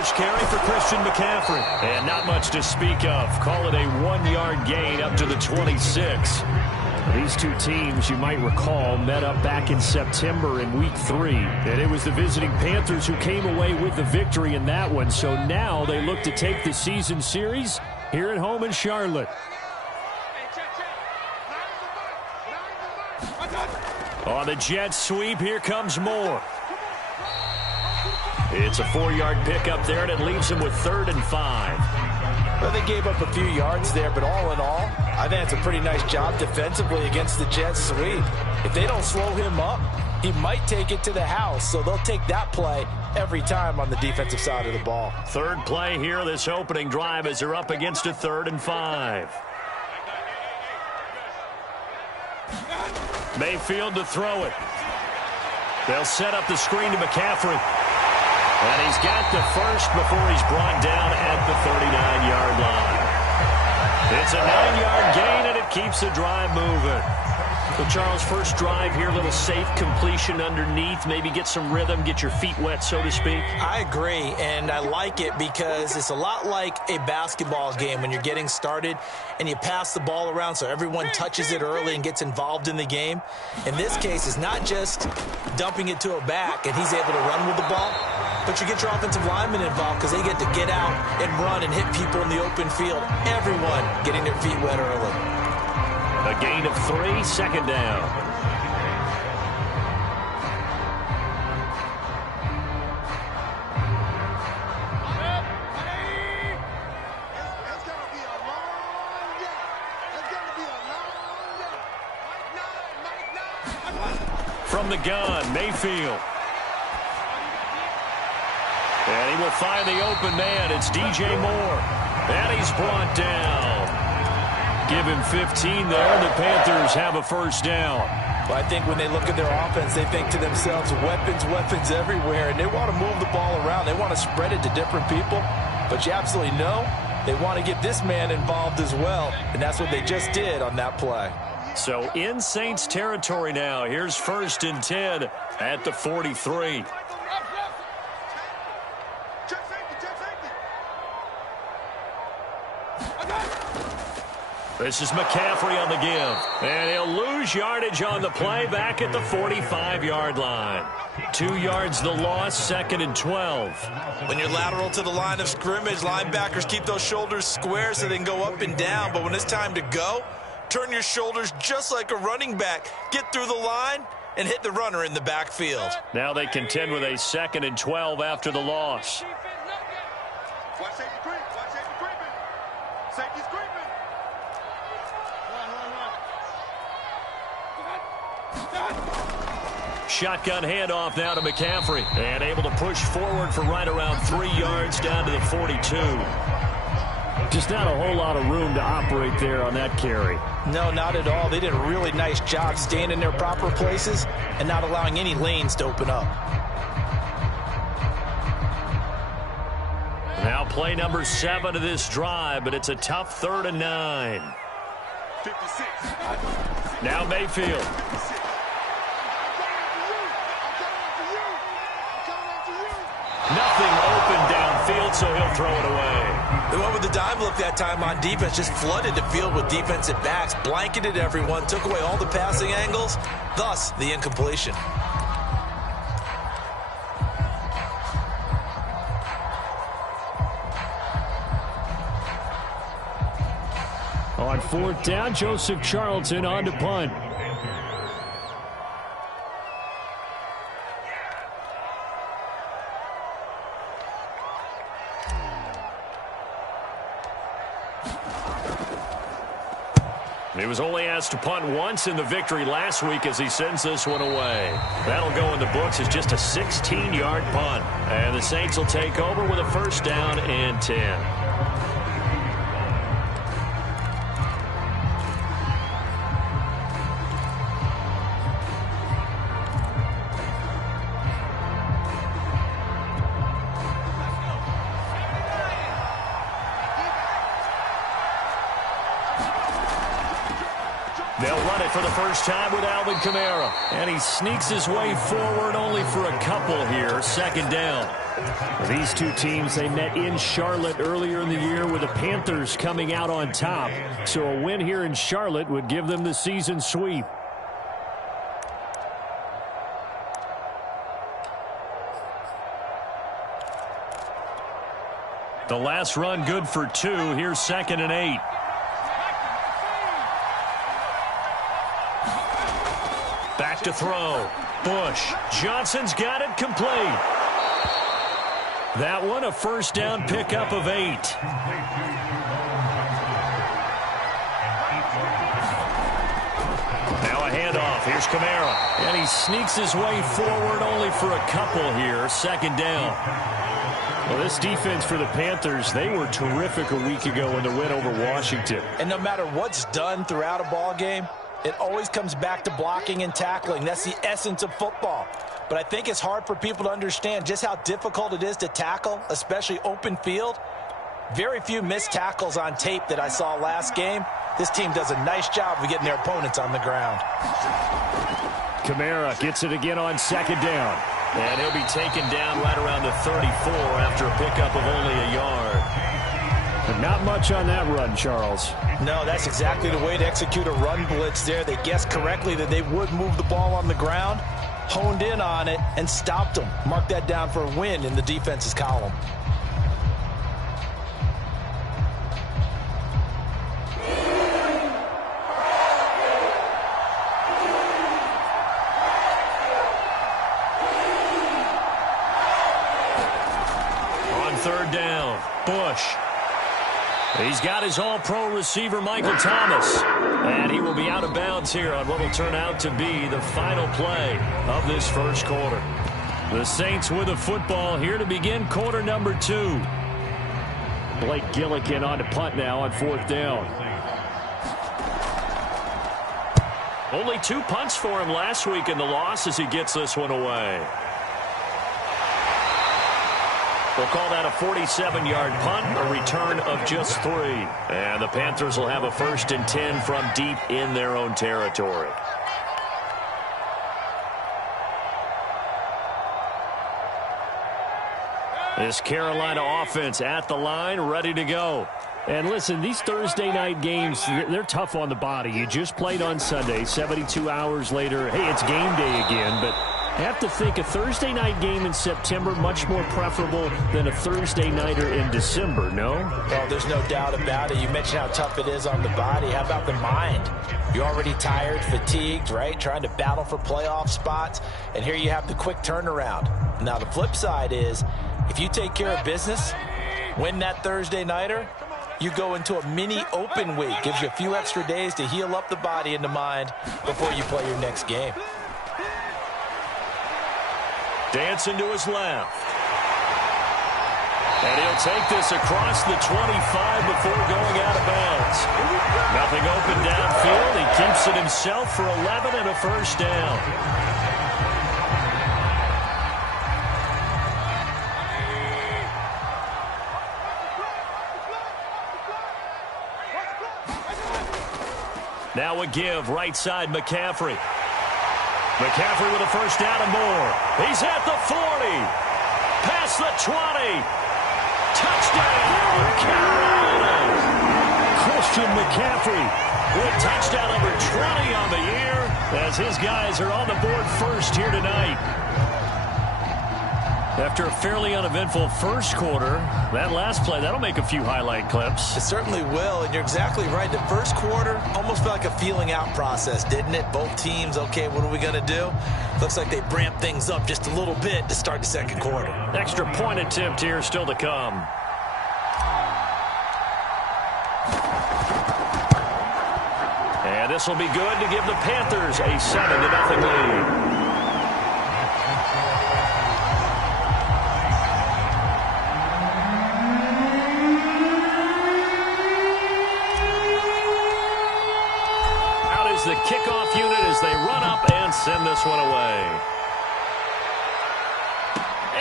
first carry for Christian McCaffrey. And not much to speak of. Call it a 1-yard gain up to the 26. These two teams, you might recall, met up back in September in Week 3. And it was the visiting Panthers who came away with the victory in that one. So now they look to take the season series here at home in Charlotte. On the jet sweep, here comes Moore. It's a 4-yard pickup there, and it leaves him with 3rd and 5. Well, they gave up a few yards there, but all in all, I think it's a pretty nice job defensively against the jet sweep. If they don't slow him up, he might take it to the house, so they'll take that play every time on the defensive side of the ball. Third play here, this opening drive, as they're up against a 3rd and 5. Mayfield to throw it. They'll set up the screen to McCaffrey. And he's got the first before he's brought down at the 39-yard line. It's a 9-yard gain, and it keeps the drive moving. So, Charles, first drive here, little safe completion underneath. Maybe get some rhythm, get your feet wet, so to speak. I agree, and I like it because it's a lot like a basketball game when you're getting started and you pass the ball around so everyone touches it early and gets involved in the game. In this case, it's not just dumping it to a back and he's able to run with the ball, but you get your offensive linemen involved because they get to get out and run and hit people in the open field. Everyone getting their feet wet early. A gain of 3, 2nd down. From the gun, Mayfield. And he will find the open man. It's DJ Moore. And he's brought down. Give him 15 there, and the Panthers have a first down. Well, I think when they look at their offense, they think to themselves, weapons, weapons everywhere, and they want to move the ball around. They want to spread it to different people, but you absolutely know they want to get this man involved as well, and that's what they just did on that play. So in Saints territory now. Here's 1st and 10 at the 43. This is McCaffrey on the give. And he'll lose yardage on the play back at the 45-yard line. 2 yards the loss, 2nd and 12. When you're lateral to the line of scrimmage, linebackers keep those shoulders square so they can go up and down. But when it's time to go, turn your shoulders just like a running back. Get through the line and hit the runner in the backfield. Now they contend with a 2nd and 12 after the loss. Watch safety creep. Watch safety creeping. Safety's creeping. Shotgun handoff now to McCaffrey. And able to push forward for right around 3 yards down to the 42. Just not a whole lot of room to operate there on that carry. No, not at all. They did a really nice job staying in their proper places and not allowing any lanes to open up. Now play number 7 of this drive, but it's a tough 3rd and 9. 56. Now Mayfield. Nothing open downfield, so he'll throw it away. They went with the dime look that time on defense, just flooded the field with defensive backs, blanketed everyone, took away all the passing angles, thus the incompletion. On 4th down, Joseph Charlton on to punt. He was only asked to punt once in the victory last week as he sends this one away. That'll go in the books as just a 16-yard punt. And the Saints will take over with a 1st down and 10. They'll run it for the first time with Alvin Kamara. And he sneaks his way forward only for a couple here. Second down. These two teams, they met in Charlotte earlier in the year with the Panthers coming out on top. So a win here in Charlotte would give them the season sweep. The last run good for 2. Here's 2nd and 8. Back to throw. Bush. Johnson's got it complete. That one a first down pickup of 8. Now a handoff. Here's Kamara. And he sneaks his way forward only for a couple here. Second down. Well, this defense for the Panthers, they were terrific a week ago in the win over Washington. And no matter what's done throughout a ball game, it always comes back to blocking and tackling. That's the essence of football. But I think it's hard for people to understand just how difficult it is to tackle, especially open field. Very few missed tackles on tape that I saw last game. This team does a nice job of getting their opponents on the ground. Kamara gets it again on second down. And he'll be taken down right around the 34 after a pickup of only a yard. But not much on that run, Charles. No, that's exactly the way to execute a run blitz there. They guessed correctly that they would move the ball on the ground, honed in on it, and stopped them. Mark that down for a win in the defense's column. Third down. Bush. He's got his all-pro receiver, Michael Thomas. And he will be out of bounds here on what will turn out to be the final play of this first quarter. The Saints with the football here to begin quarter number 2. Blake Gillikin on to punt now on 4th down. Only 2 punts for him last week in the loss as he gets this one away. We'll call that a 47-yard punt, a return of just 3. And the Panthers will have a 1st and 10 from deep in their own territory. This Carolina offense at the line, ready to go. And listen, these Thursday night games, they're tough on the body. You just played on Sunday, 72 hours later. Hey, it's game day again, but I have to think a Thursday night game in September much more preferable than a Thursday nighter in December, no? Well, there's no doubt about it. You mentioned how tough it is on the body. How about the mind? You're already tired, fatigued, right? Trying to battle for playoff spots. And here you have the quick turnaround. Now, the flip side is if you take care of business, win that Thursday nighter, you go into a mini open week. Gives you a few extra days to heal up the body and the mind before you play your next game. Dancing to his left. And he'll take this across the 25 before going out of bounds. Nothing open downfield. He keeps it himself for 11 and a first down. Now a give, right side, McCaffrey. McCaffrey with a first down and more. He's at the 40. Past the 20. Touchdown, Carolina. Christian McCaffrey with touchdown number 20 on the year as his guys are on the board first here tonight. After a fairly uneventful first quarter, that last play, that'll make a few highlight clips. It certainly will, and you're exactly right. The first quarter almost felt like a feeling out process, didn't it? Both teams, okay, what are we going to do? Looks like they ramped things up just a little bit to start the second quarter. Extra point attempt here still to come. And this will be good to give the Panthers a 7-0 lead. The kickoff unit as they run up and send this one away.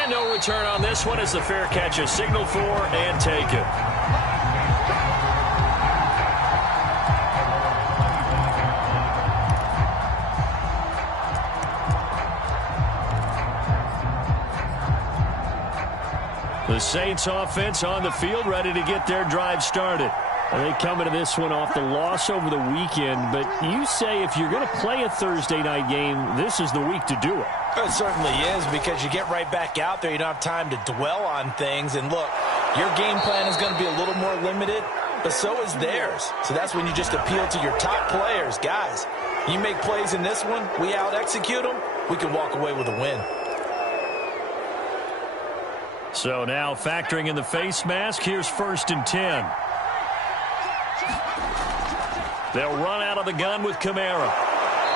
And no return on this one as the fair catch is signaled for and taken. The Saints offense on the field, ready to get their drive started. They come into this one off the loss over the weekend, but you say if you're going to play a Thursday night game, this is the week to do it. It certainly is, because you get right back out there. You don't have time to dwell on things. And look, your game plan is going to be a little more limited, but so is theirs. So that's when you just appeal to your top players. Guys, you make plays in this one, we out-execute them, we can walk away with a win. So now factoring in the face mask, here's 1st and 10. They'll run out of the gun with Kamara.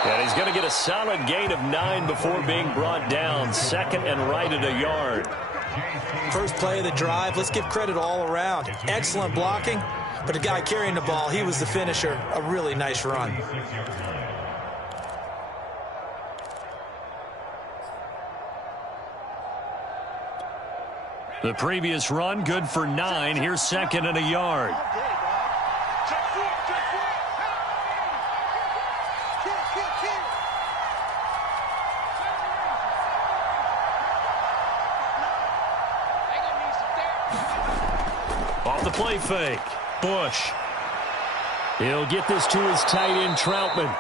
And he's going to get a solid gain of 9 before being brought down. 2nd and right at a yard. First play of the drive, let's give credit all around. Excellent blocking, but the guy carrying the ball, he was the finisher. A really nice run. The previous run, good for 9. Here's 2nd and a yard. Off the play fake. Bush. He'll get this to his tight end, Troutman.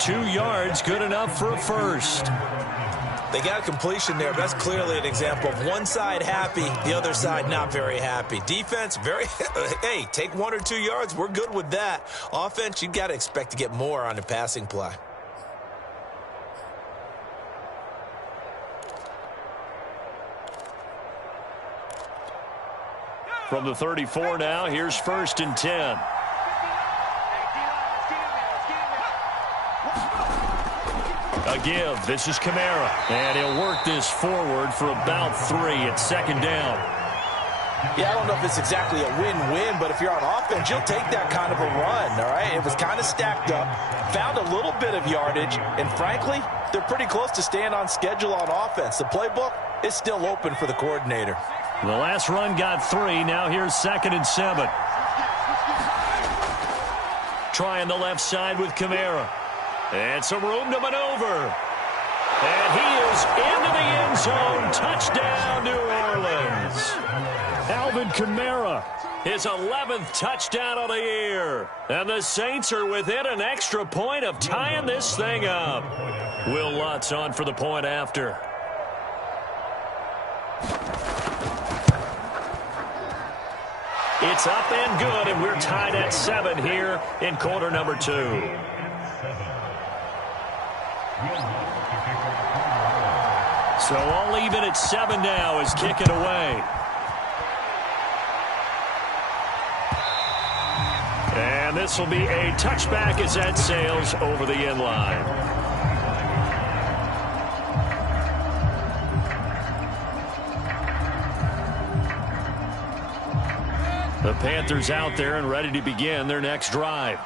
2 yards, good enough for a first. They got a completion there. That's clearly an example of one side happy, the other side not very happy. Defense, very, hey, take 1 or 2 yards. We're good with that. Offense, you got to expect to get more on the passing play. From the 34 now, here's 1st and 10. A give. This is Kamara. And he'll work this forward for about 3 at 2nd down. Yeah, I don't know if it's exactly a win-win, but if you're on offense, you'll take that kind of a run, all right? It was kind of stacked up, found a little bit of yardage, and frankly, they're pretty close to staying on schedule on offense. The playbook is still open for the coordinator. The last run got 3. Now here's 2nd and 7. Trying the left side with Kamara. And some room to maneuver. And he is into the end zone. Touchdown, New Orleans. Alvin Kamara. His 11th touchdown of the year. And the Saints are within an extra point of tying this thing up. Will Lutz on for the point after. It's up and good, and we're tied at 7 here in quarter number 2. So all even at 7 now is kicking away. And this will be a touchback as that sails over the end line. The Panthers out there and ready to begin their next drive.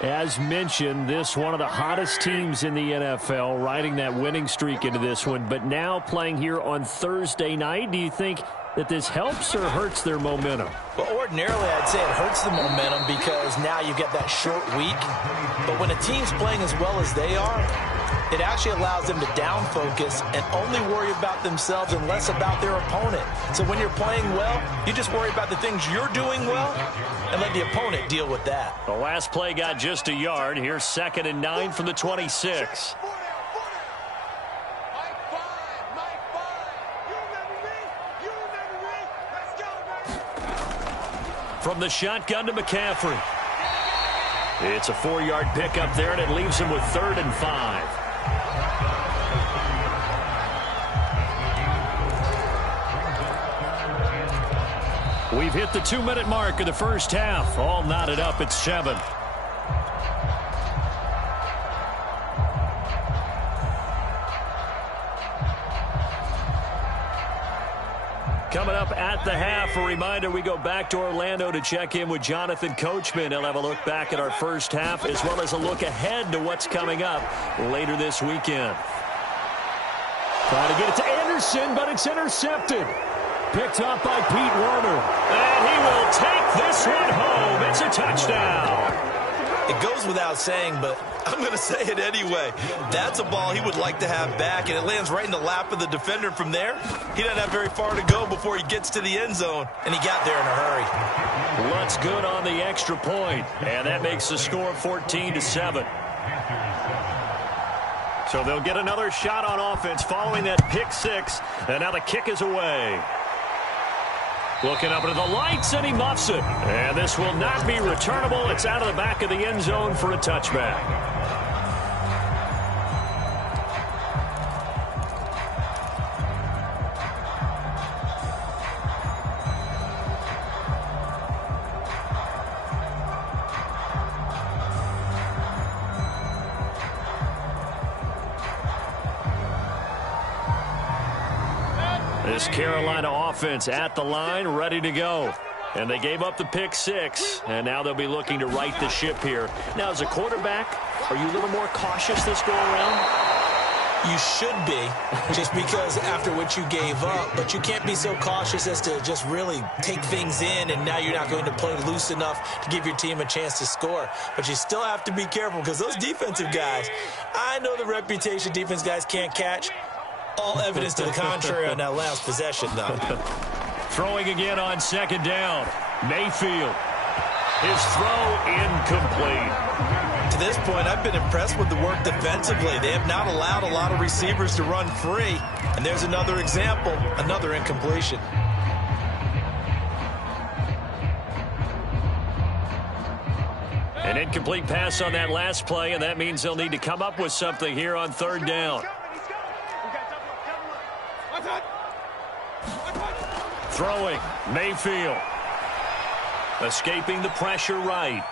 As mentioned, this one of the hottest teams in the NFL, riding that winning streak into this one, but now playing here on Thursday night. Do you think that this helps or hurts their momentum? Well, ordinarily, I'd say it hurts the momentum because now you get that short week. But when a team's playing as well as they are, it actually allows them to down focus and only worry about themselves and less about their opponent. So when you're playing well, you just worry about the things you're doing well and let the opponent deal with that. The last play got just a yard. Here's 2nd and 9 from the 26. From the shotgun to McCaffrey. It's a 4-yard pickup there, and it leaves him with 3rd and 5. We've hit the 2-minute mark of the first half. All knotted up at 7. Coming up at the half, a reminder, we go back to Orlando to check in with Jonathan Coachman. He'll have a look back at our first half as well as a look ahead to what's coming up later this weekend. Trying to get it to Anderson, but it's intercepted. Picked up by Pete Werner. And he will take this one home. It's a touchdown. It goes without saying, but I'm going to say it anyway. That's a ball he would like to have back, and it lands right in the lap of the defender. From there, he doesn't have very far to go before he gets to the end zone, and he got there in a hurry. Looks good on the extra point, and that makes the score 14-7. So they'll get another shot on offense following that pick six, and now the kick is away. Looking up into the lights, and he muffs it. And this will not be returnable. It's out of the back of the end zone for a touchback. This Carolina offense at the line, ready to go. And they gave up the pick six, and now they'll be looking to right the ship here. Now, as a quarterback, are you a little more cautious this go around? You should be, just because after what you gave up, but you can't be so cautious as to just really take things in, and now you're not going to play loose enough to give your team a chance to score. But you still have to be careful, because those defensive guys, I know the reputation defense guys can't catch. All evidence to the contrary on that last possession, though. Throwing again on second down. Mayfield. His throw incomplete. To this point, I've been impressed with the work defensively. They have not allowed a lot of receivers to run free. And there's another example, another incompletion. An incomplete pass on that last play, and that means they'll need to come up with something here on third down. Throwing, Mayfield. Escaping the pressure right.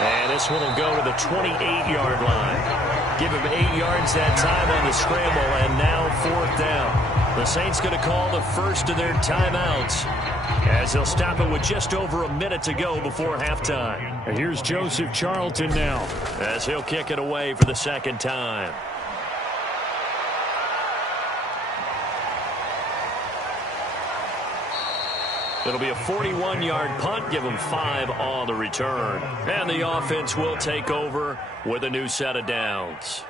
And this one will go to the 28-yard line. Give him 8 yards that time on the scramble, and now fourth down. The Saints going to call the first of their timeouts, as they'll stop it with just over a minute to go before halftime. And here's Joseph Charlton now, as he'll kick it away for the second time. It'll be a 41-yard punt, give them 5 on the return. And the offense will take over with a new set of downs.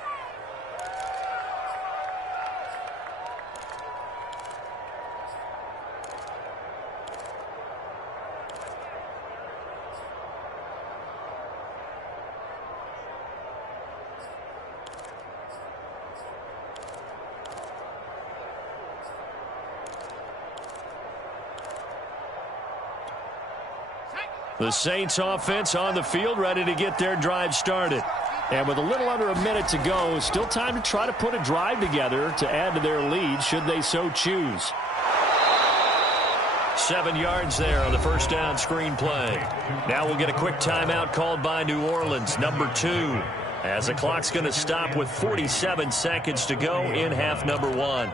The Saints offense on the field, ready to get their drive started. And with a little under a minute to go, still time to try to put a drive together to add to their lead, should they so choose. 7 yards there on the first down screen play. Now we'll get a quick timeout called by New Orleans, number 2, as the clock's going to stop with 47 seconds to go in half number 1.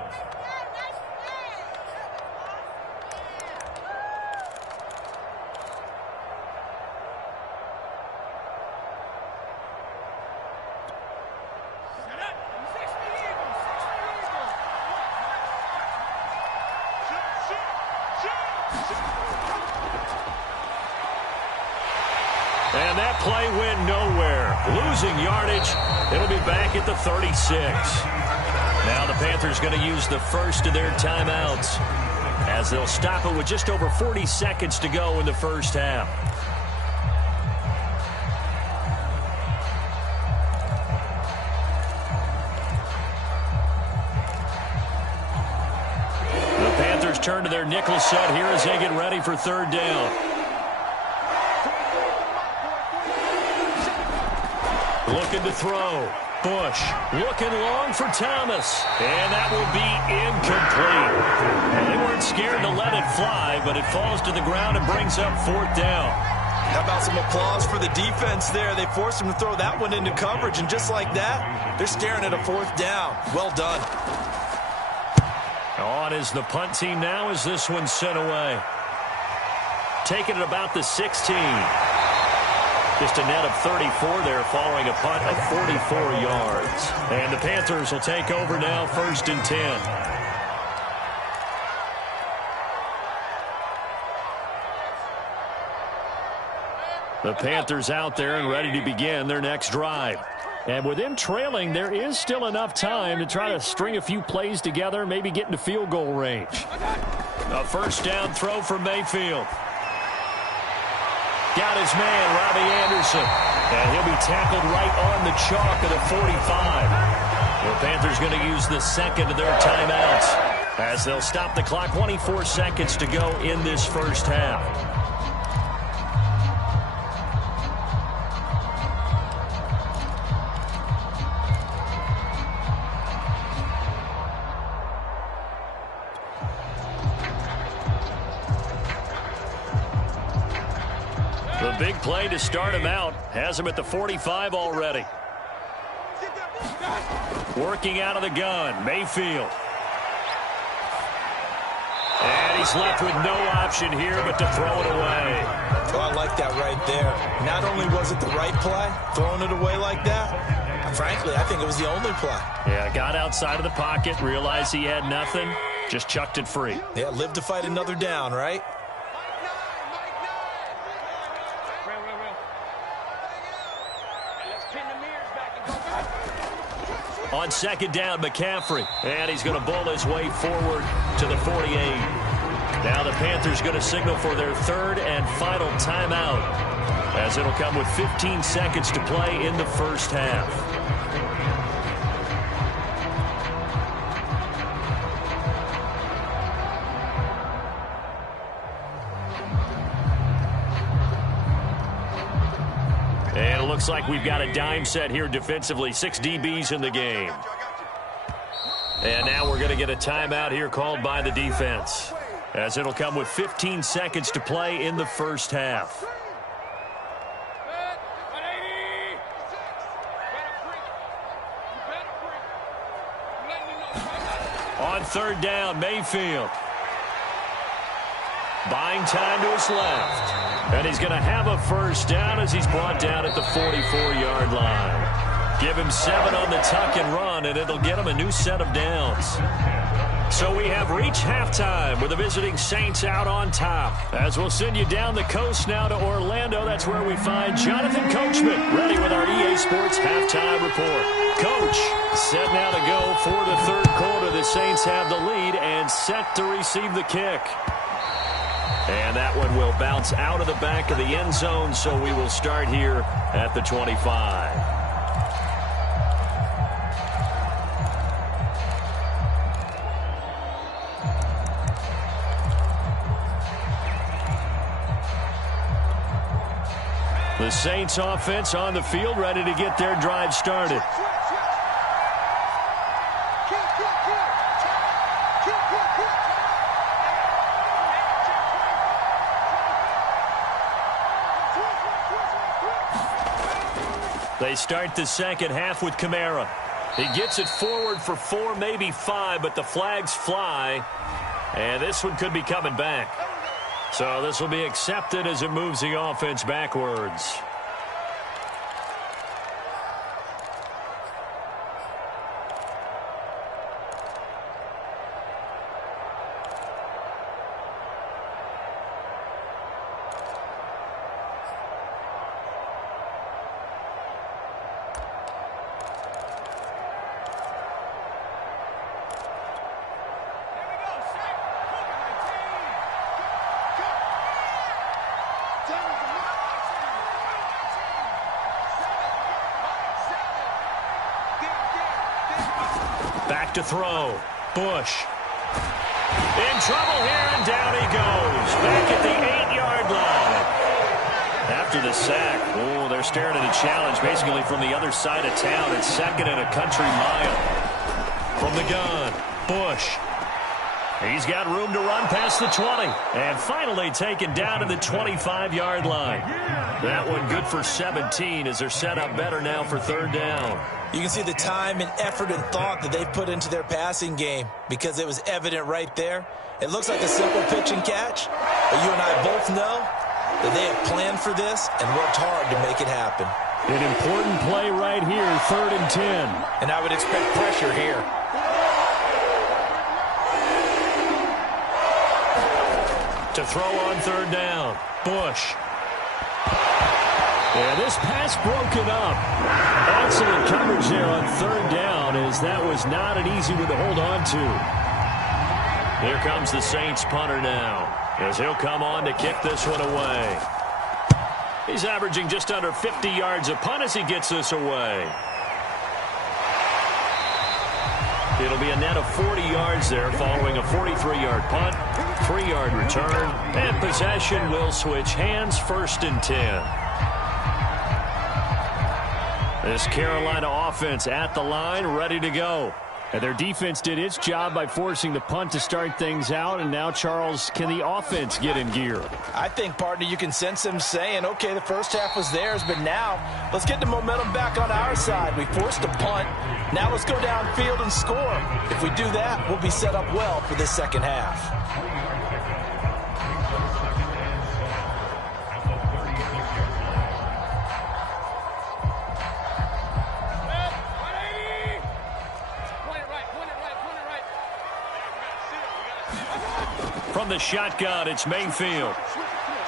And that play went nowhere. Losing yardage. It'll be back at the 36. Now the Panthers going to use the first of their timeouts, as they'll stop it with just over 40 seconds to go in the first half. The Panthers turn to their nickel set here as they get ready for third down. Looking to throw. Bush looking long for Thomas. And that will be incomplete. And they weren't scared to let it fly, but it falls to the ground and brings up fourth down. How about some applause for the defense there? They forced him to throw that one into coverage, and just like that, they're staring at a fourth down. Well done. On is the punt team now as this one's sent away. Taking it about the 16. Just a net of 34 there following a punt of 44 yards. And the Panthers will take over now, 1st and 10. The Panthers out there and ready to begin their next drive. And with them trailing, there is still enough time to try to string a few plays together, maybe get into field goal range. A first down throw for Mayfield. Got his man, Robbie Anderson. And he'll be tackled right on the chalk of the 45. The Panthers going to use the second of their timeouts as they'll stop the clock. 24 seconds to go in this first half. The big play to start him out has him at the 45 already. Working out of the gun, Mayfield. And he's left with no option here but to throw it away. Oh, I like that right there. Not only was it the right play, throwing it away like that, frankly, I think it was the only play. Yeah, got outside of the pocket, realized he had nothing, just chucked it free. Yeah, live to fight another down, right? On second down, McCaffrey. And he's going to bowl his way forward to the 48. Now the Panthers going to signal for their third and final timeout, as it'll come with 15 seconds to play in the first half. And it looks like we've got a dime set here defensively. 6 DBs in the game. And now we're going to get a timeout here called by the defense, as it'll come with 15 seconds to play in the first half. On third down, Mayfield. Buying time to his left. And he's going to have a first down as he's brought down at the 44-yard line. Give him 7 on the tuck and run, and it'll get him a new set of downs. So we have reached halftime with the visiting Saints out on top. As we'll send you down the coast now to Orlando, that's where we find Jonathan Coachman ready with our EA Sports halftime report. Coach, set now to go for the third quarter. The Saints have the lead and set to receive the kick. And that one will bounce out of the back of the end zone, so we will start here at the 25. The Saints offense on the field, ready to get their drive started. They start the second half with Kamara. He gets it forward for 4, maybe 5, but the flags fly. And this one could be coming back. So this will be accepted as it moves the offense backwards. Back to throw. Bush. In trouble here, and down he goes. Back at the 8-yard line. After the sack, oh, they're staring at a challenge basically from the other side of town. It's second and a country mile. From the gun, Bush. He's got room to run past the 20. And finally taken down to the 25-yard line. That one good for 17 as they're set up better now for third down. You can see the time and effort and thought that they put into their passing game because it was evident right there. It looks like a simple pitch and catch, but you and I both know that they have planned for this and worked hard to make it happen. An important play right here, 3rd and 10. And I would expect pressure here. To throw on third down, Bush. And this pass broken up. Excellent coverage there on third down, as that was not an easy one to hold on to. Here comes the Saints punter now, as he'll come on to kick this one away. He's averaging just under 50 yards a punt as he gets this away. It'll be a net of 40 yards there following a 43-yard punt, 3-yard return, and possession will switch hands, 1st and 10. This Carolina offense at the line, ready to go. And their defense did its job by forcing the punt to start things out. And now, Charles, can the offense get in gear? I think, partner, you can sense them saying, okay, the first half was theirs, but now let's get the momentum back on our side. We forced a punt. Now let's go downfield and score. If we do that, we'll be set up well for this second half. From the shotgun, it's Mayfield.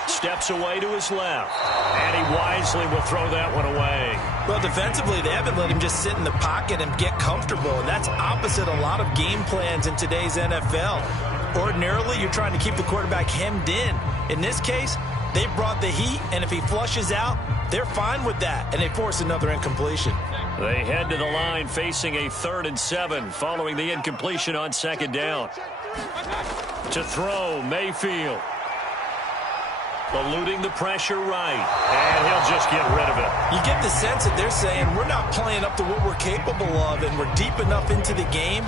Steps away to his left. And he wisely will throw that one away. Well, defensively, they haven't let him just sit in the pocket and get comfortable. And that's opposite a lot of game plans in today's NFL. Ordinarily, you're trying to keep the quarterback hemmed in. In this case, they brought the heat, and if he flushes out, they're fine with that. And they force another incompletion. They head to the line facing a 3rd and 7 following the incompletion on 2nd down. To throw, Mayfield. Eluding the pressure right. And he'll just get rid of it. You get the sense that they're saying we're not playing up to what we're capable of, and we're deep enough into the game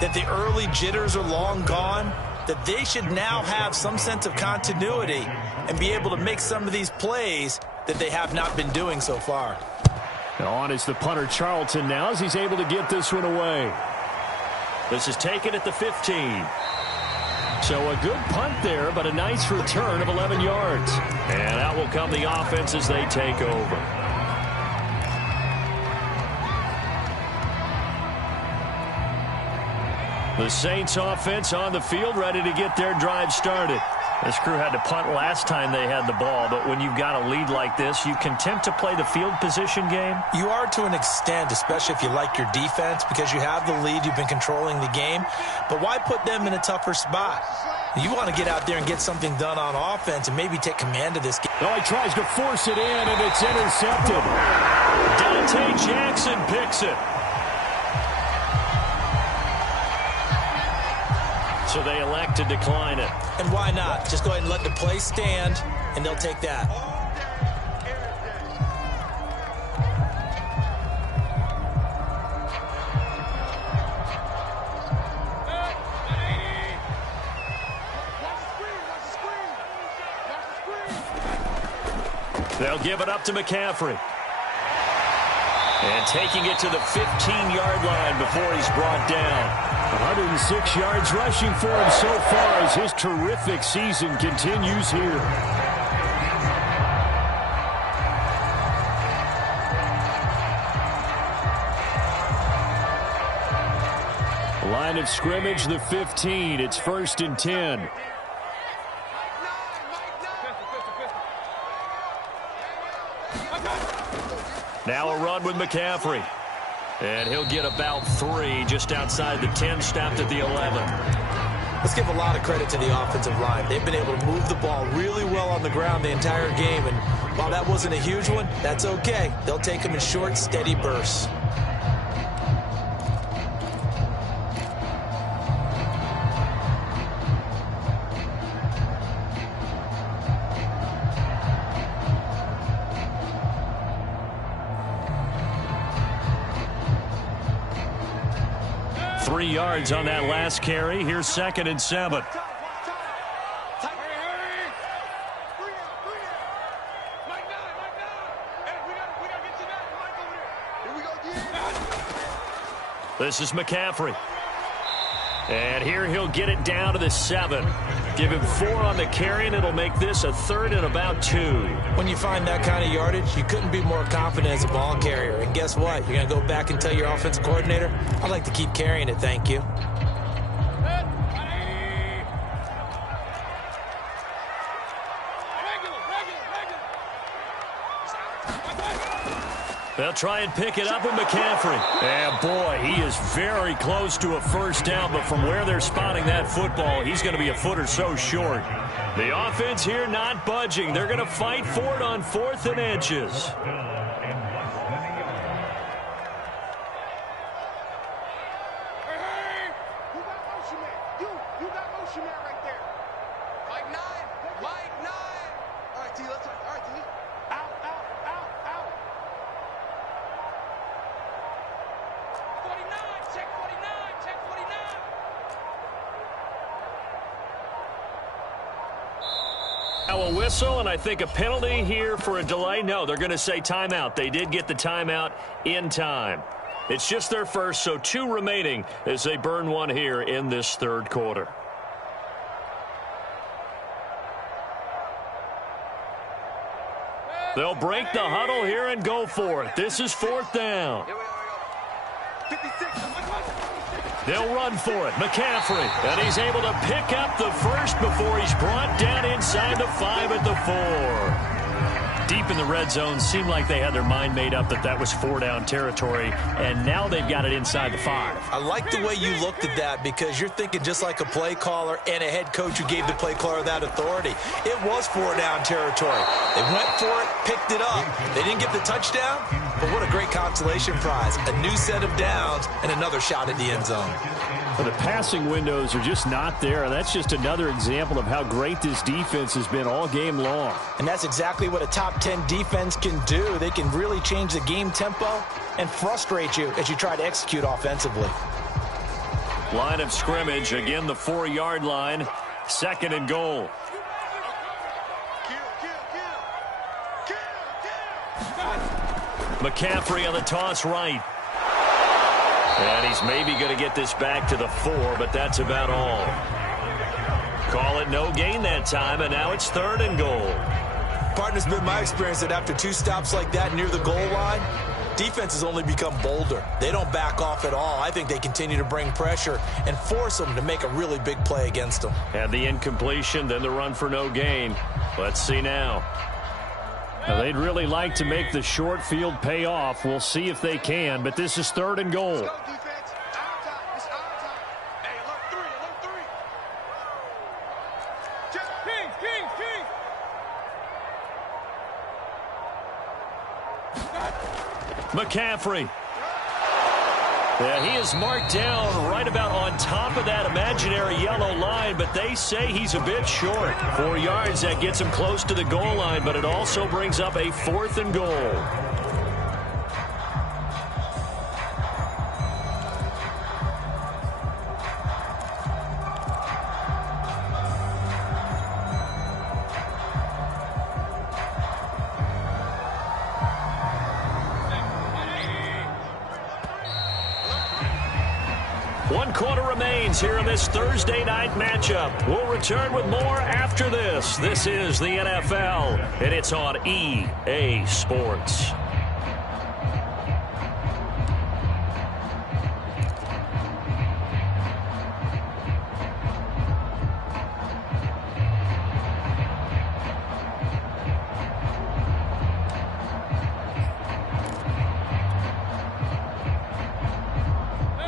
that the early jitters are long gone, that they should now have some sense of continuity and be able to make some of these plays that they have not been doing so far. On is the punter, Charlton, now, as he's able to get this one away. This is taken at the 15. So a good punt there, but a nice return of 11 yards. And out will come the offense as they take over. The Saints offense on the field, ready to get their drive started. This crew had to punt last time they had the ball, but when you've got a lead like this, you content to play the field position game? You are to an extent, especially if you like your defense, because you have the lead, you've been controlling the game. But why put them in a tougher spot? You want to get out there and get something done on offense and maybe take command of this game. Oh, he tries to force it in, and it's intercepted. Dante Jackson picks it. So they elect to decline it. And why not? Just go ahead and let the play stand, and they'll take that. They'll give it up to McCaffrey. And taking it to the 15-yard line before he's brought down. 106 yards rushing for him so far as his terrific season continues here. Line of scrimmage, the 15. It's 1st and 10. Now a run with McCaffrey. And he'll get about 3 just outside the 10, stopped at the 11. Let's give a lot of credit to the offensive line. They've been able to move the ball really well on the ground the entire game. And while that wasn't a huge one, that's okay. They'll take them in short, steady bursts. Three yards on that last carry. Here's 2nd and 7. This is McCaffrey. And here he'll get it down to the 7. Give him 4 on the carry, and it'll make this a 3rd and about 2. When you find that kind of yardage, you couldn't be more confident as a ball carrier. And guess what? You're going to go back and tell your offensive coordinator, I'd like to keep carrying it, thank you. They'll try and pick it up with McCaffrey. And, boy, he is very close to a first down, but from where they're spotting that football, he's going to be a foot or so short. The offense here not budging. They're going to fight for it on 4th and inches. A whistle, and I think a penalty here for a delay. No, they're going to say timeout. They did get the timeout in time. It's just their first, so 2 remaining as they burn one here in this 3rd quarter. They'll break the huddle here and go for it. This is 4th down. They'll run for it. McCaffrey, and he's able to pick up the first before he's brought down inside the 5 at the 4. Deep in the red zone, seemed like they had their mind made up that was 4-down territory, and now they've got it inside the 5. I like the way you looked at that because you're thinking just like a play caller and a head coach who gave the play caller that authority. It was 4-down territory. They went for it, picked it up. They didn't get the touchdown, but what a great consolation prize. A new set of downs and another shot at the end zone. Well, the passing windows are just not there. That's just another example of how great this defense has been all game long. And that's exactly what a top 10 defense can do. They can really change the game tempo and frustrate you as you try to execute offensively. Line of scrimmage, again the 4-yard line, 2nd and goal. McCaffrey on the toss right. And he's maybe going to get this back to the 4, but that's about all. Call it no gain that time, and now it's 3rd and goal. Partner, it's been my experience that after 2 stops like that near the goal line, defense has only become bolder. They don't back off at all. I think they continue to bring pressure and force them to make a really big play against them. Had the incompletion, then the run for no gain. Let's see now. Now, they'd really like to make the short field pay off. We'll see if they can, but this is 3rd and goal. Let's go, defense. Our time. It's our time. Hey, alert 3. McCaffrey. Yeah, he is marked down right about on top of that imaginary yellow line, but they say he's a bit short. 4 yards, that gets him close to the goal line, but it also brings up a 4th and goal. One quarter remains here in this Thursday night matchup. We'll return with more after this. This is the NFL, and it's on EA Sports.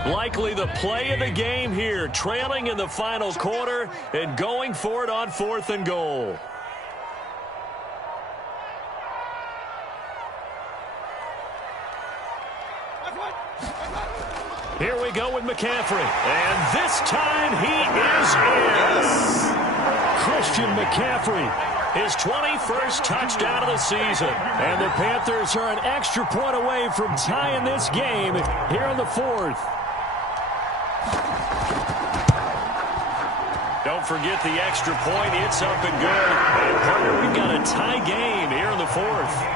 Likely the play of the game here, trailing in the final quarter and going for it on 4th and goal. Here we go with McCaffrey, and this time he is in. Christian McCaffrey. His 21st touchdown of the season. And the Panthers are an extra point away from tying this game here in the 4th. Don't forget the extra point. It's up and good. And partner, we've got a tie game here in the 4th.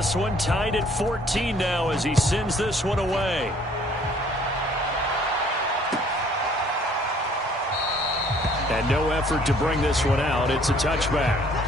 This one tied at 14 now as he sends this one away. And no effort to bring this one out. It's a touchback.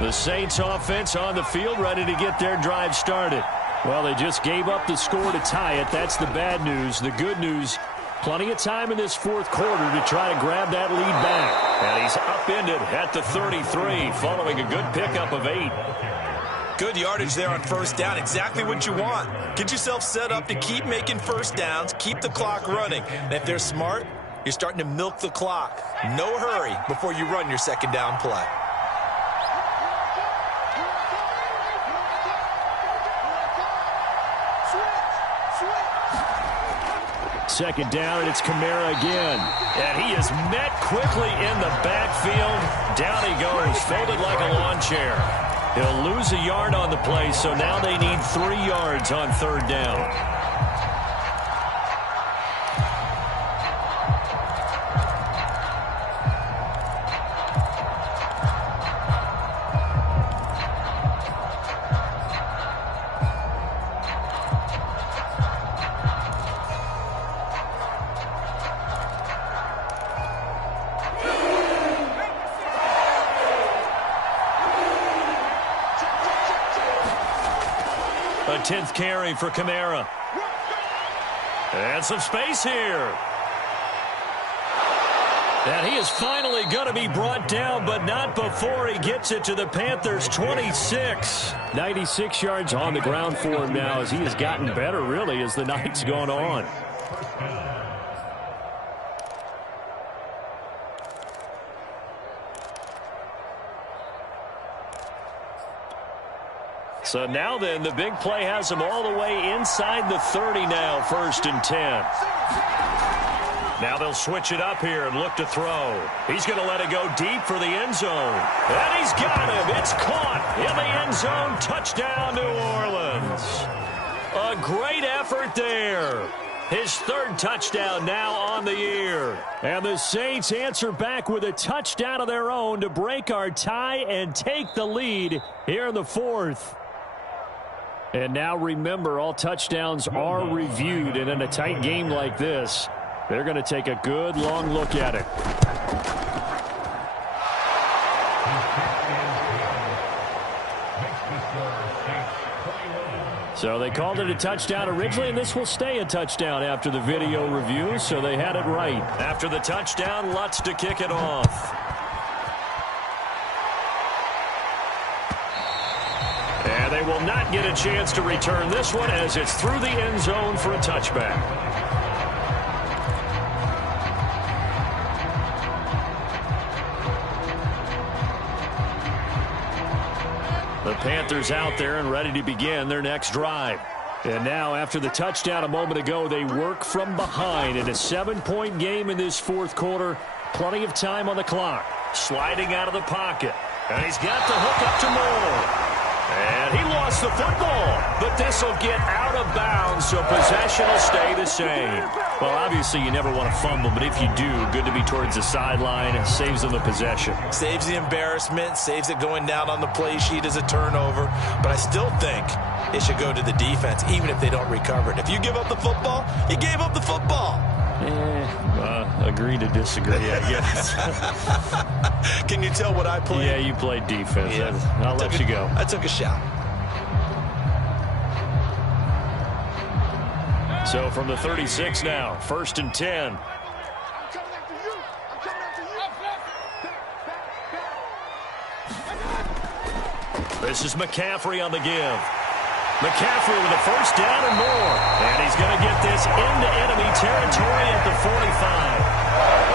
The Saints offense on the field, ready to get their drive started. Well, they just gave up the score to tie it. That's the bad news. The good news, plenty of time in this fourth quarter to try to grab that lead back. And he's upended at the 33 following a good pickup of 8. Good yardage there on first down. Exactly what you want. Get yourself set up to keep making first downs, keep the clock running. And if they're smart, you're starting to milk the clock. No hurry before you run your second down play. Second down, and it's Kamara again. And he is met quickly in the backfield. Down he goes, folded like a lawn chair. He'll lose a yard on the play, so now they need 3 yards on third down. A 10th carry for Kamara. And some space here. And he is finally going to be brought down, but not before he gets it to the Panthers' 26. 96 yards on the ground for him now as he has gotten better, really, as the night's gone on. So now then, the big play has him all the way inside the 30 now, 1st and 10. Now they'll switch it up here and look to throw. He's going to let it go deep for the end zone. And he's got him. It's caught in the end zone. Touchdown, New Orleans. A great effort there. His 3rd touchdown now on the year. And the Saints answer back with a touchdown of their own to break our tie and take the lead here in the 4th. And now remember, all touchdowns are reviewed, and in a tight game like this, they're going to take a good long look at it. So they called it a touchdown originally, and this will stay a touchdown after the video review, so they had it right. After the touchdown, Lutz to kick it off. And they will not get a chance to return this one as it's through the end zone for a touchback. The Panthers out there and ready to begin their next drive. And now, after the touchdown a moment ago, they work from behind in a 7-point game in this fourth quarter. Plenty of time on the clock. Sliding out of the pocket. And he's got the hook up to Moore. And he lost the football, but this will get out of bounds, so possession will stay the same. Well, obviously you never want to fumble, but if you do, good to be towards the sideline. It saves them the possession. Saves the embarrassment, saves it going down on the play sheet as a turnover. But I still think it should go to the defense, even if they don't recover it. If you give up the football, you gave up the football. Agree to disagree, I guess. Can you tell what I played? Yeah, you played defense. Yeah. I'll let you go. I took a shot. So from the 36 now, 1st and 10. This is McCaffrey on the give. McCaffrey with a first down and more. And he's going to get this into enemy territory at the 45.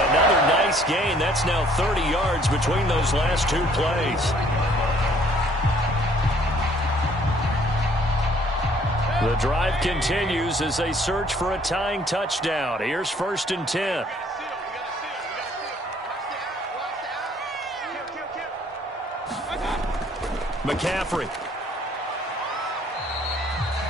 Another nice gain. That's now 30 yards between those last 2 plays. The drive continues as they search for a tying touchdown. Here's 1st and 10. McCaffrey.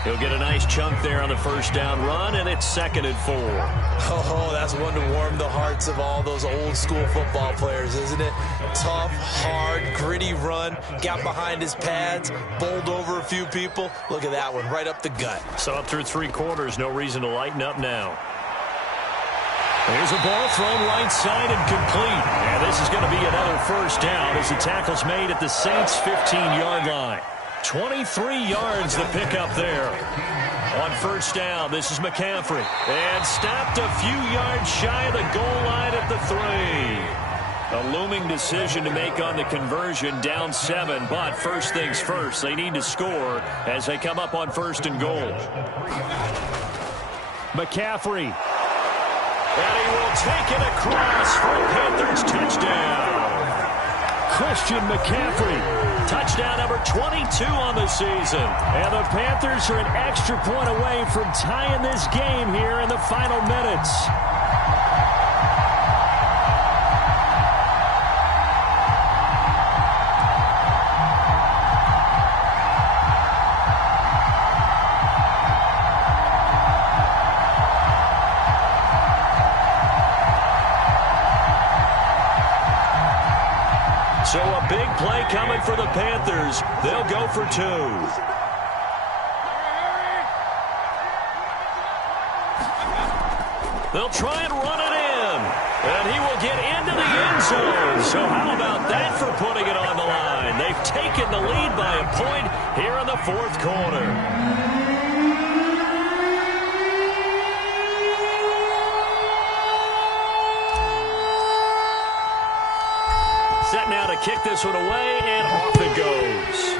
He'll get a nice chunk there on the first down run, and it's 2nd and 4. Oh, that's one to warm the hearts of all those old-school football players, isn't it? Tough, hard, gritty run, got behind his pads, bowled over a few people. Look at that one, right up the gut. So up through 3 quarters, no reason to lighten up now. Here's a ball thrown right side and complete. And this is going to be another first down as the tackle's made at the Saints' 15-yard line. 23 yards to pick up there. On first down, this is McCaffrey. And stopped a few yards shy of the goal line at the 3. A looming decision to make on the conversion, down 7. But first things first, they need to score as they come up on 1st and goal. McCaffrey. And he will take it across for a Panthers touchdown. Christian McCaffrey. Touchdown number 22 on the season. And the Panthers are an extra point away from tying this game here in the final minutes. So a big play coming for the Panthers. They'll go for 2. They'll try and run it in. And he will get into the end zone. So how about that for putting it on the line? They've taken the lead by a point here in the 4th quarter. Set now to kick this one away, and off it goes.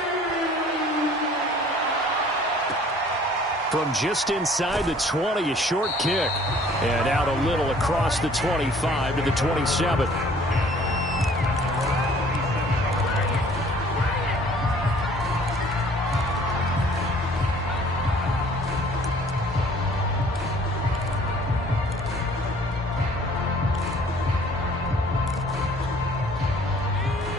From just inside the 20, a short kick. And out a little across the 25 to the 27.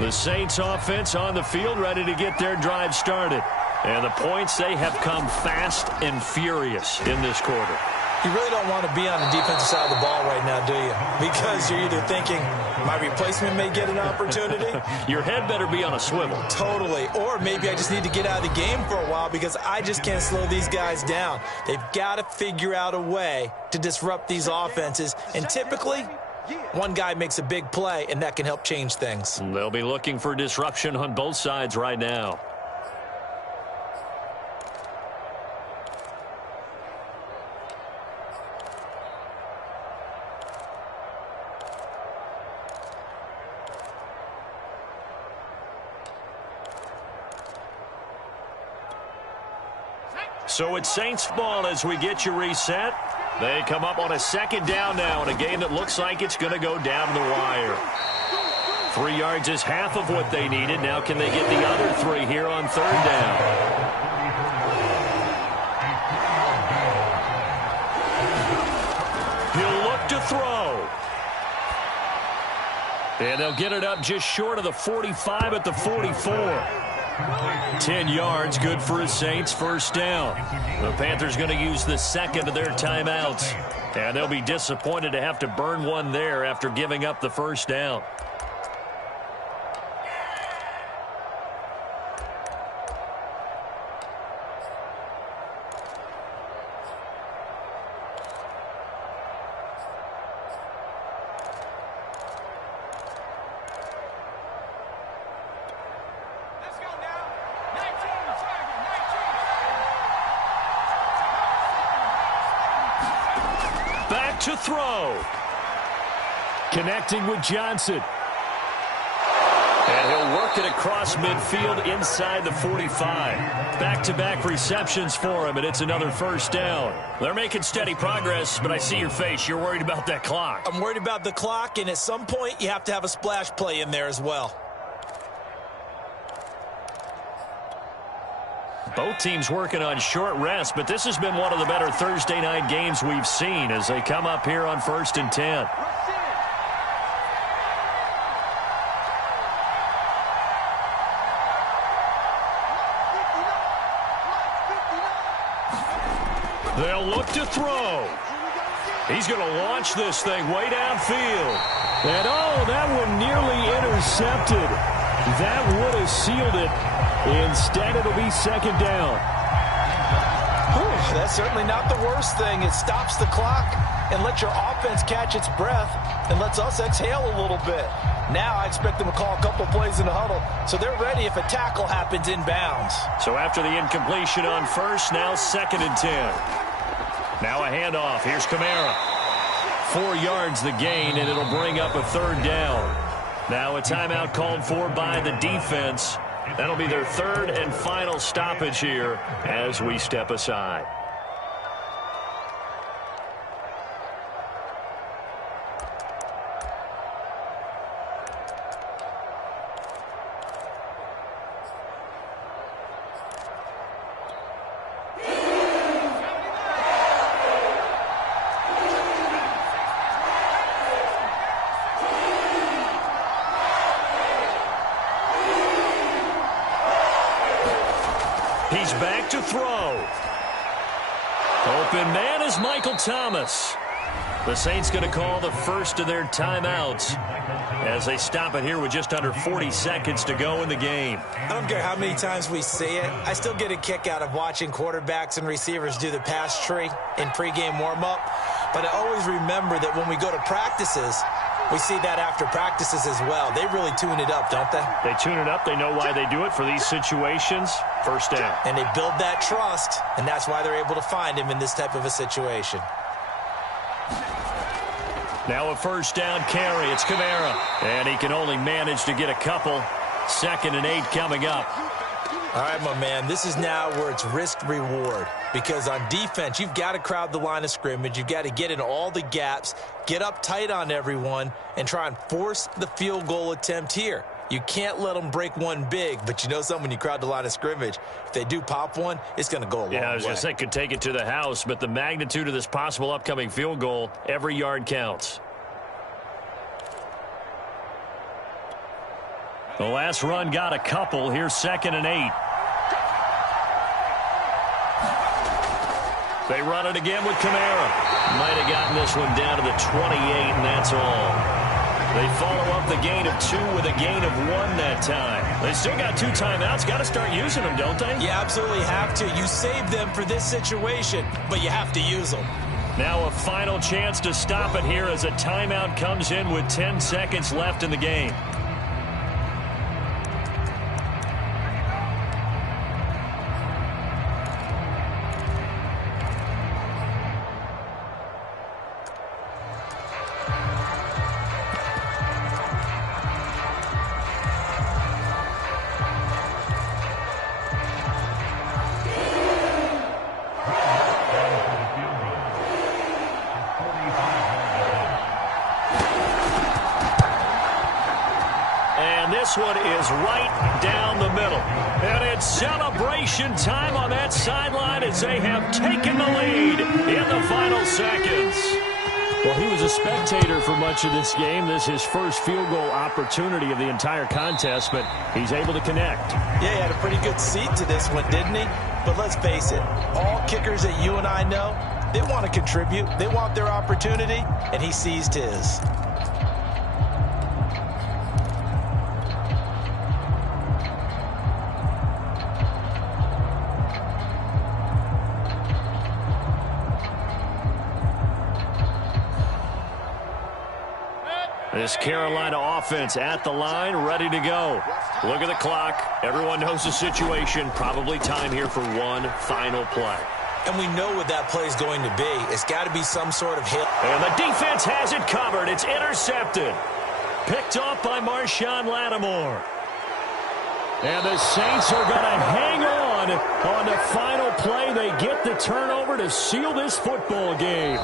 The Saints offense on the field, ready to get their drive started. And the points, they have come fast and furious in this quarter. You really don't want to be on the defensive side of the ball right now, do you? Because you're either thinking, my replacement may get an opportunity. Your head better be on a swivel. Totally. Or maybe I just need to get out of the game for a while because I just can't slow these guys down. They've got to figure out a way to disrupt these offenses. And typically, one guy makes a big play, and that can help change things. They'll be looking for disruption on both sides right now. So it's Saints ball as we get you reset. They come up on a 2nd down now in a game that looks like it's going to go down to the wire. 3 yards is half of what they needed. Now can they get the other 3 here on 3rd down? He'll look to throw. And they'll get it up just short of the 45 at the 44. 10 yards, good for his Saints, 1st down. The Panthers going to use the 2nd of their timeouts. And they'll be disappointed to have to burn one there after giving up the 1st down. To throw. Connecting with Johnson. And he'll work it across midfield inside the 45. Back-to-back receptions for him, and it's another 1st down. They're making steady progress, but I see your face. You're worried about that clock. I'm worried about the clock, and at some point, you have to have a splash play in there as well. Both teams working on short rest, but this has been one of the better Thursday night games we've seen as they come up here on 1st and 10. They'll look to throw. He's going to launch this thing way downfield. And, oh, that one nearly intercepted. That would have sealed it. Instead, it'll be second down. Whew, that's certainly not the worst thing. It stops the clock and lets your offense catch its breath and lets us exhale a little bit. Now I expect them to call a couple plays in the huddle, so they're ready if a tackle happens inbounds. So after the incompletion on first, now 2nd and 10. Now a handoff. Here's Kamara. 4 yards the gain, and it'll bring up a 3rd down. Now a timeout called for by the defense. That'll be their 3rd and final stoppage here as we step aside. He's back to throw. Open man is Michael Thomas. The Saints going to call the first of their timeouts as they stop it here with just under 40 seconds to go in the game. I don't care how many times we see it. I still get a kick out of watching quarterbacks and receivers do the pass tree in pregame warm-up. But I always remember that when we go to practices, we see that after practices as well. They really tune it up, don't they? They tune it up. They know why they do it for these situations. First down. And they build that trust, and that's why they're able to find him in this type of a situation. Now a first down carry. It's Kamara. And he can only manage to get a couple. 2nd and 8 coming up. All right, my man, this is now where it's risk-reward. Because on defense, you've got to crowd the line of scrimmage. You've got to get in all the gaps, get up tight on everyone, and try and force the field goal attempt here. You can't let them break one big, but you know something, when you crowd the line of scrimmage, if they do pop one, it's going to go a long way. Yeah, I was going to say, could take it to the house, but the magnitude of this possible upcoming field goal, every yard counts. The last run got a couple. Here's 2nd and 8. They run it again with Kamara. Might have gotten this one down to the 28, and that's all. They follow up the gain of 2 with a gain of 1 that time. They still got 2 timeouts. Got to start using them, don't they? You absolutely have to. You save them for this situation, but you have to use them. Now a final chance to stop it here as a timeout comes in with 10 seconds left in the game. This one is right down the middle. And it's celebration time on that sideline as they have taken the lead in the final seconds. Well, he was a spectator for much of this game. This is his first field goal opportunity of the entire contest, but he's able to connect. Yeah, he had a pretty good seat to this one, didn't he? But let's face it, all kickers that you and I know, they want to contribute. They want their opportunity, and he seized his. This Carolina offense at the line, ready to go. Look at the clock. Everyone knows the situation. Probably time here for one final play. And we know what that play is going to be. It's got to be some sort of hit. And the defense has it covered. It's intercepted. Picked off by Marshawn Lattimore. And the Saints are going to hang on the final play. They get the turnover to seal this football game.